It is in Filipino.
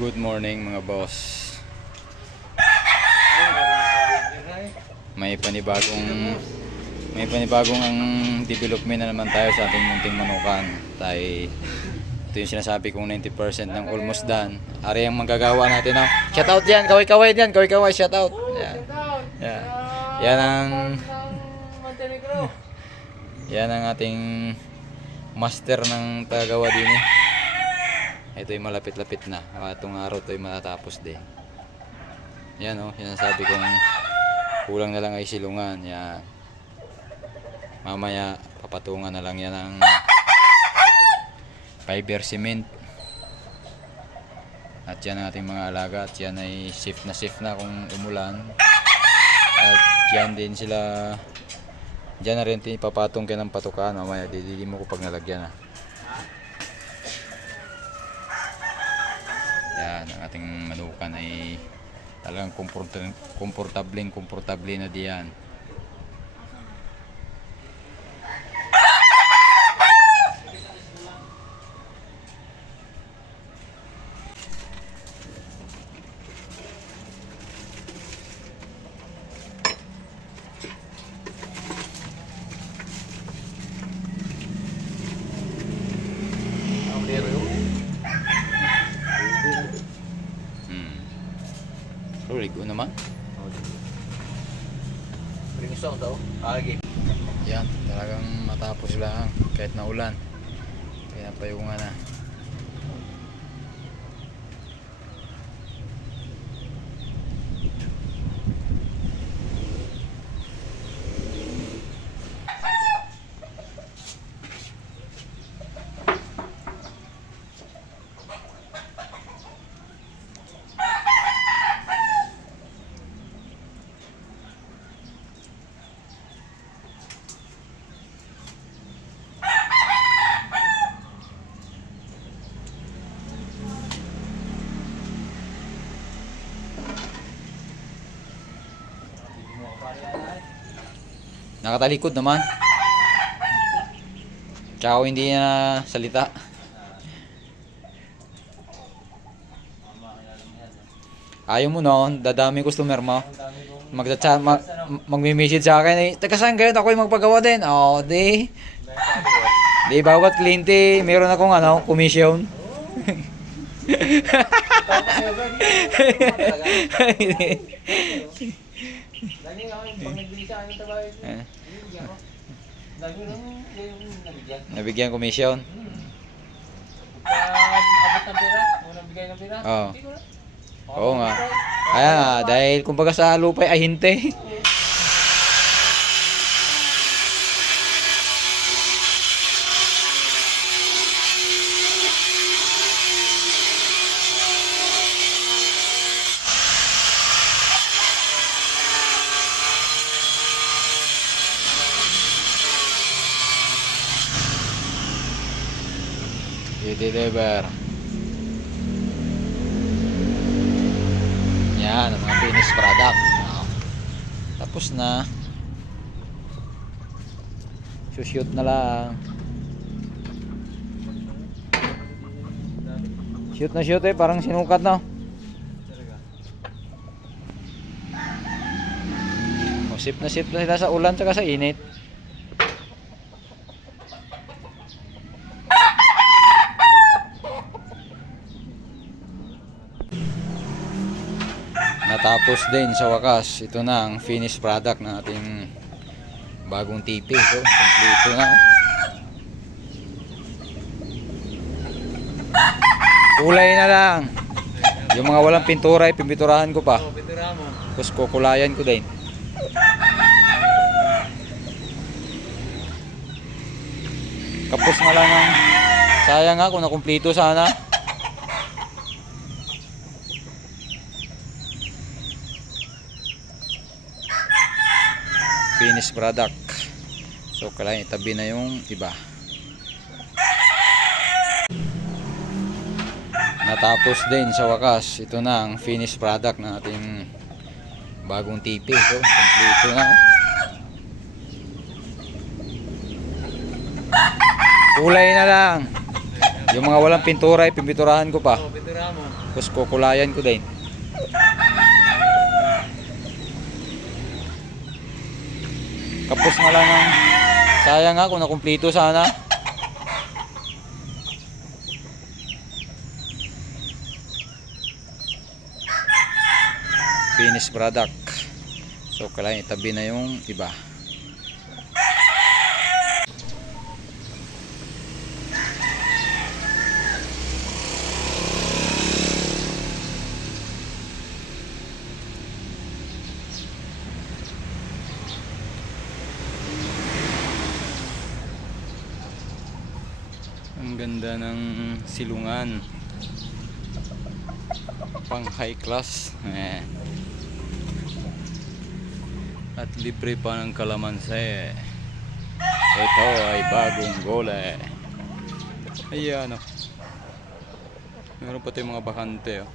Good morning mga boss. May panibagong ang development na naman tayo sa ating munting manukan. Ito yung sinasabi kong 90% ng almost done. Ari ang manggagawa natin now. Shout out diyan, kaway-kaway diyan, kaway-kaway, shout out. Yan. Yan. Yan ang Yan ang ating master ng tagagawa din eh. Ito yung malapit-lapit na. Itong araw ito yung matatapos din. Yan o, sinasabi kong kulang na lang ay silungan. Yan. Mamaya papatungan na lang yan ng fiber cement. At yan ang ating mga alaga. At yan ay safe na kung umulan. At yan din sila. Diyan na rin papatong kayo ng patukan. Mamaya didilim mo ko pag nalagyan na. Yan, ang ating manukan ay talagang komportable na diyan. Rigo naman. Ringsong daw. Agi. Yan, talagang matapos lang kahit na ulan. Pinapayungan na. Nakatalikod naman. Tsaka hindi na salita. Ayaw mo noon, dadami customer mo. Magme-message sa akin eh, taga saan kayo? Ako yung magpagawa din. Oh, di bawat kliyente meron akong commission. Lagi ako yung pag nagbili sa akin tabayo. Lagi lang yung nabigyan. Nabigyan commission. Abot ng pera, unang bigay ng pera. Oo. Oo nga. Kaya nga, dahil kumbaga sa lupay ay hinte. I-deliver. Yan, ang mga finished product. Tapos na. Shoot na lang. Shoot eh, parang sinukat na. Sip na sila sa ulan tsaka sa init. Natapos din sa wakas. Ito na ang finished product ng ating bagong TV. So, kompleto na. Kulay na lang. Yung mga walang pintura ay pimpinturahan ko pa. Pintura mo. Tapos kukulayan ko din. Kapos na lang ang sayang nga kung nakumpleto sana. Finished product. So kailangan itabi na yung iba. Natapos din sa wakas. Ito na ang finished product ng ating bagong TV. So kompleto na. Kulay na lang. Yung mga walang pintura, ipipinturahan ko pa. Oo, pintura mo. Tapos kukulayan ko din. Kapos nga lang ang... Sayang nga kung nakumpleto sana. Finished product. So kailangan itabi na yung iba. Ang ganda ng silungan. Pang high class. At libre pa ng kalamansi. Ito ay bagong gole. Ayan o. Meron pa tayong mga bakante o.